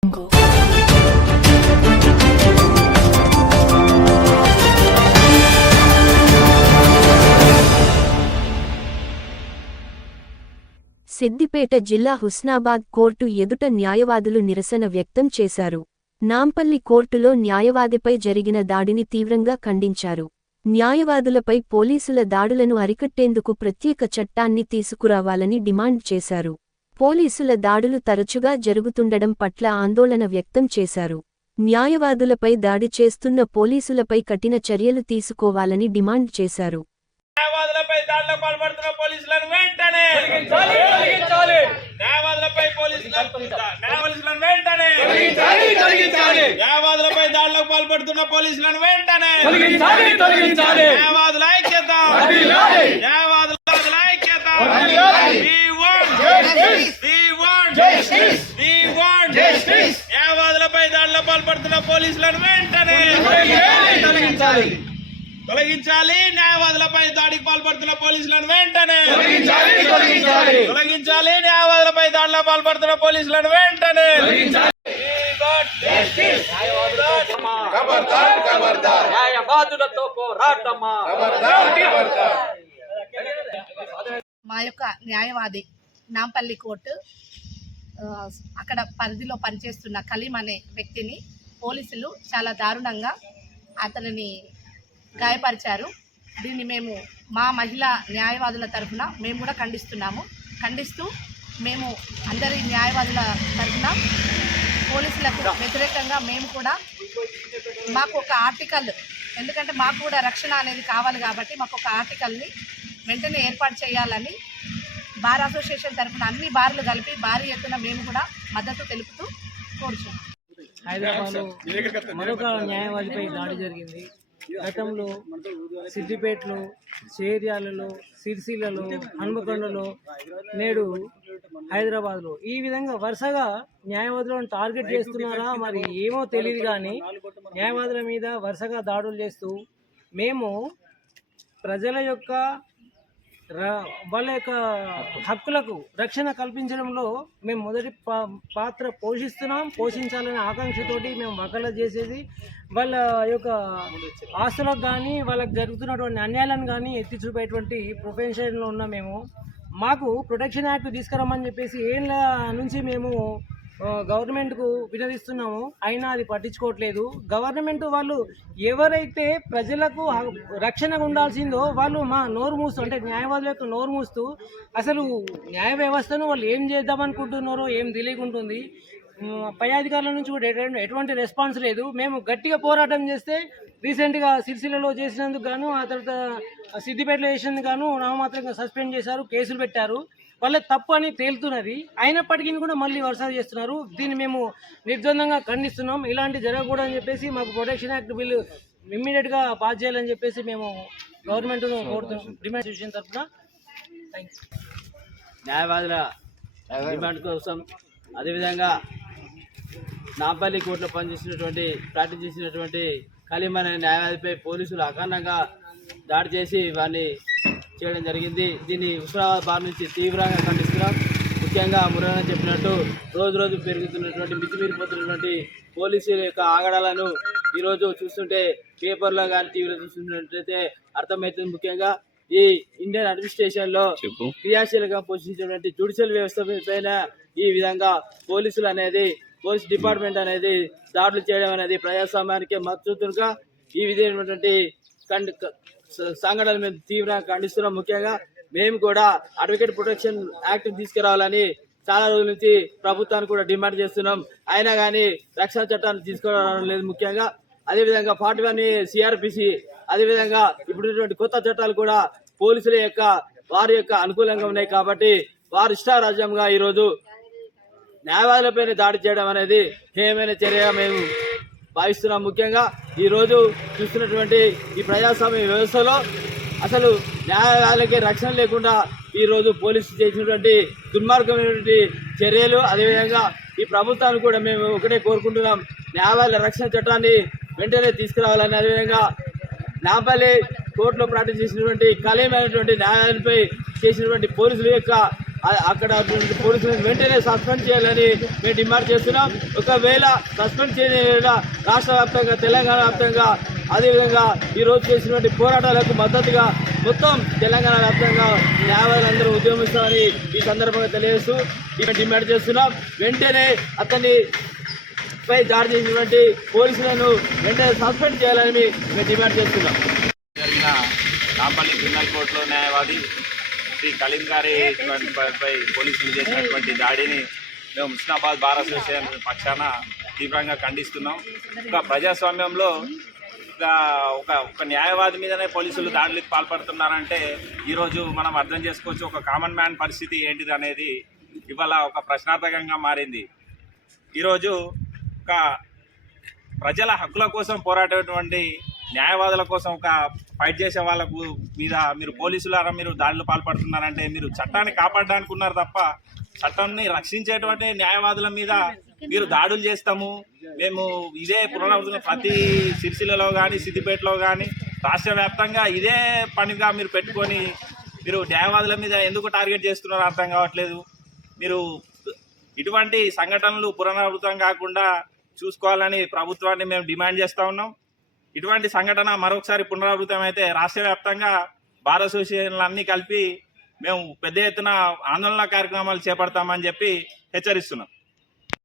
సిద్దిపేట జిల్లా హుస్నాబాద్ కోర్టు ఎదుట న్యాయవాదులు నిరసన వ్యక్తం చేశారు. నాంపల్లి కోర్టులో న్యాయవాదిపై జరిగిన దాడిని తీవ్రంగా ఖండించారు. న్యాయవాదులపై పోలీసుల దాడులను అరికట్టేందుకు ప్రత్యేక చట్టాన్ని తీసుకురావాలని డిమాండ్ చేశారు. పోలీసుల దాడులు తరచుగా జరుగుతుండడం పట్ల ఆందోళన వ్యక్తం చేశారు. న్యాయవాదులపై దాడి చేస్తున్న పోలీసులపై కఠిన చర్యలు తీసుకోవాలని డిమాండ్ చేశారు. న్యాయవాదులపై దాడులకు పాల్పడుతున్న పోలీసులను వెంటనే న్యాయవాదులపై న్యాయవాదులపై దాడులకు పాల్పడుతున్న పోలీసులను వెంటనే న్యాయవాదుల ఐక్యత న్యాయవాదుల ఐక్యత న్యాయవాదులపై దాడులకు పాల్పడుతున్న పోలీసులను వెంటనే తొలగించాలి. న్యాయవాదులపై దాడికి పాల్పడుతున్న పోలీసులను వెంటనే తొలగించాలి. న్యాయవాదులపై దాడిలో పాల్పడుతున్న పోలీసులను వెంటనే న్యాయవాదులతో పోరాటమా. మా యొక్క న్యాయవాది నాంపల్లి కోర్టు అక్కడ పరిధిలో పనిచేస్తున్న కలీం అనే వ్యక్తిని పోలీసులు చాలా దారుణంగా అతనిని గాయపరిచారు. దీన్ని మేము మా మహిళా న్యాయవాదుల తరఫున మేము కూడా ఖండిస్తూ మేము అందరి న్యాయవాదుల తరఫున పోలీసులకు వ్యతిరేకంగా మేము కూడా మాకు ఒక ఆర్టికల్, ఎందుకంటే మాకు కూడా రక్షణ అనేది కావాలి కాబట్టి మాకు ఒక ఆర్టికల్ని వెంటనే ఏర్పాటు చేయాలని బార్ అసోసియేషన్ తరఫున అన్ని బార్లు కలిపి భారీ ఎత్తున మేము కూడా మద్దతు తెలుపుతూ కోరుచున్నాం. హైదరాబాద్లో మరొక న్యాయవాదిపై దాడి జరిగింది. గతంలో సిద్దిపేటలో, చేర్యాలలో, సిరిసిల్లలో, హన్మకొండలో, నేడు హైదరాబాద్లో ఈ విధంగా వరుసగా న్యాయవాదులను టార్గెట్ చేస్తున్నారా మరి ఏమో తెలియదు, కానీ న్యాయవాదుల మీద వరుసగా దాడులు చేస్తూ మేము ప్రజల యొక్క వాళ్ళ యొక్క హక్కులకు రక్షణ కల్పించడంలో మేము మొదటి పాత్ర పోషించాలనే ఆకాంక్షతోటి మేము వకాలత్ చేసేది. వాళ్ళ యొక్క ఆస్తులకు కానీ వాళ్ళకి జరుగుతున్నటువంటి అన్యాయాలను కానీ ఎత్తి చూపేటువంటి ప్రొఫెషన్లో ఉన్న మేము మాకు ప్రొటెక్షన్ యాక్ట్ తీసుకురమ్మని చెప్పేసి ఏళ్ళ నుంచి మేము గవర్నమెంట్కు వినదిస్తున్నాము. అయినా అది పట్టించుకోవట్లేదు. గవర్నమెంట్ వాళ్ళు ఎవరైతే ప్రజలకు రక్షణగా ఉండాల్సిందో వాళ్ళు మా నోరు మూస్తూ, అంటే న్యాయవాదుల యొక్క నోరు మూస్తూ అసలు న్యాయ వ్యవస్థను వాళ్ళు ఏం చేద్దామనుకుంటున్నారో ఏం తెలియకుంటుంది. పై అధికారుల నుంచి కూడా ఎటువంటి రెస్పాన్స్ లేదు. మేము గట్టిగా పోరాటం చేస్తే రీసెంట్గా సిరిసిల్లలో చేసినందుకు గాను, ఆ తర్వాత సిద్దిపేటలో చేసినందుకు గాను నామమాత్రంగా సస్పెండ్ చేశారు, కేసులు పెట్టారు. వాళ్ళకి తప్పు అని తేలుతున్నది, అయినప్పటికీ కూడా మళ్ళీ వరుస చేస్తున్నారు. దీన్ని మేము నిర్ద్వందంగా ఖండిస్తున్నాం. ఇలాంటి జరగకూడదని చెప్పేసి మాకు ప్రొటెక్షన్ యాక్ట్ బిల్లు ఇమ్మీడియట్గా పాస్ చేయాలని చెప్పేసి మేము గవర్నమెంట్ను కోరుతున్నాం. డిమాండ్ విషయం తరఫున న్యాయవాదుల డిమాండ్ కోసం, అదేవిధంగా నాంపల్లి కోర్టులో ప్రాక్టీస్ చేసినటువంటి కలీం అనే న్యాయవాదిపై పోలీసులు అకారణంగా దాడి చేసి వారిని చేయడం జరిగింది. దీన్ని హుస్నాబాద్ బార్ నుంచి తీవ్రంగా ఖండిస్తున్నాం. ముఖ్యంగా మురళి చెప్పినట్టు రోజు పెరుగుతున్నటువంటి మితిమీరిపోతున్నటువంటి పోలీసుల యొక్క ఆగడాలను ఈరోజు చూస్తుంటే పేపర్లో కానీ టీవీలో చూస్తున్నట్టయితే అర్థమవుతుంది. ముఖ్యంగా ఈ ఇండియన్ అడ్మినిస్ట్రేషన్లో క్రియాశీలంగా పోషించినటువంటి జ్యుడిషియల్ వ్యవస్థ పైన ఈ విధంగా పోలీస్ డిపార్ట్మెంట్ అనేది దాడులు చేయడం అనేది ప్రజాస్వామ్యానికి మద్దతుగా ఈ విధమైనటువంటి సంఘటనలు మేము తీవ్రంగా ఖండిస్తున్నాం. ముఖ్యంగా మేము కూడా అడ్వకేట్ ప్రొటెక్షన్ యాక్ట్ తీసుకురావాలని చాలా రోజుల నుంచి ప్రభుత్వాన్ని కూడా డిమాండ్ చేస్తున్నాం. అయినా కానీ రక్షణ చట్టాన్ని తీసుకురావడం లేదు. ముఖ్యంగా అదేవిధంగా 41 సిఆర్పిసి, అదేవిధంగా ఇప్పుడున్నటువంటి కొత్త చట్టాలు కూడా పోలీసుల యొక్క వారి యొక్క అనుకూలంగా ఉన్నాయి. కాబట్టి వారి ఇష్టారాజ్యంగా ఈరోజు న్యాయవాదులపైన దాడి చేయడం అనేది హేయమైన చర్యగా మేము భావిస్తున్నాం. ముఖ్యంగా ఈరోజు చూస్తున్నటువంటి ఈ ప్రజాస్వామ్య వ్యవస్థలో అసలు న్యాయవాదులకి రక్షణ లేకుండా ఈరోజు పోలీసులు చేసినటువంటి దుర్మార్గమైనటువంటి చర్యలు, అదేవిధంగా ఈ ప్రభుత్వాన్ని కూడా మేము ఒకటే కోరుకుంటున్నాం, న్యాయవాదుల రక్షణ చట్టాన్ని వెంటనే తీసుకురావాలని, అదేవిధంగా నాంపల్లి కోర్టులో ప్రాక్టీస్ చేసినటువంటి కలీం అయినటువంటి న్యాయాలయంపై చేసినటువంటి పోలీసుల యొక్క అక్కడ పోలీసులను వెంటనే సస్పెండ్ చేయాలని మేము డిమాండ్ చేస్తున్నాం. ఒకవేళ సస్పెండ్ చేయని రాష్ట్ర వ్యాప్తంగా, తెలంగాణ వ్యాప్తంగా, అదేవిధంగా ఈ రోజు చేసినటువంటి పోరాటాలకు మద్దతుగా మొత్తం తెలంగాణ వ్యాప్తంగా న్యాయవాదులందరూ ఉద్యమిస్తామని ఈ సందర్భంగా తెలియజేస్తూ డిమాండ్ చేస్తున్నాం. వెంటనే అతన్ని పై దాడి చేసినటువంటి పోలీసులను వెంటనే సస్పెండ్ చేయాలని మేము డిమాండ్ చేస్తున్నాం. జరిగిన నాంపల్లి క్రిమినల్ కోర్టులో న్యాయవాది శ్రీ కలీం గారి పై పోలీసులు చేసినటువంటి దాడిని మేము హుస్నాబాద్ బార్ అసోసియేషన్ పక్షాన తీవ్రంగా ఖండిస్తున్నాం. ఒక ప్రజాస్వామ్యంలో ఒక న్యాయవాది మీదనే పోలీసులు దాడులకు పాల్పడుతున్నారంటే ఈరోజు మనం అర్థం చేసుకోవచ్చు ఒక కామన్ మ్యాన్ పరిస్థితి ఏంటిది అనేది ఇవాళ ఒక ప్రశ్నార్థకంగా మారింది. ఈరోజు ఒక ప్రజల హక్కుల కోసం పోరాడేటువంటి న్యాయవాదుల కోసం ఒక ఫైట్ చేసే వాళ్ళకు మీద మీరు పోలీసులారా మీరు దాడులు పాల్పడుతున్నారంటే మీరు చట్టాన్ని కాపాడడానికి ఉన్నారు తప్ప చట్టాన్ని రక్షించేటువంటి న్యాయవాదుల మీద మీరు దాడులు చేస్తాము మేము ఇదే పునరావృతం ప్రతి సిరిసిల్లలో కానీ సిద్దిపేటలో కానీ రాష్ట్ర వ్యాప్తంగా ఇదే పనిగా మీరు పెట్టుకొని మీరు న్యాయవాదుల మీద ఎందుకు టార్గెట్ చేస్తున్నారో అర్థం కావట్లేదు. మీరు ఇటువంటి సంఘటనలు పునరావృతం కాకుండా చూసుకోవాలని ప్రభుత్వాన్ని మేము డిమాండ్ చేస్తూ ఉన్నాం. ఇటువంటి సంఘటన మరొకసారి పునరావృతం అయితే రాష్ట్ర వ్యాప్తంగా బార్ అసోసియేషన్లు అన్నీ కలిపి మేము పెద్ద ఎత్తున ఆందోళన కార్యక్రమాలు చేపడతామని చెప్పి హెచ్చరిస్తున్నాం.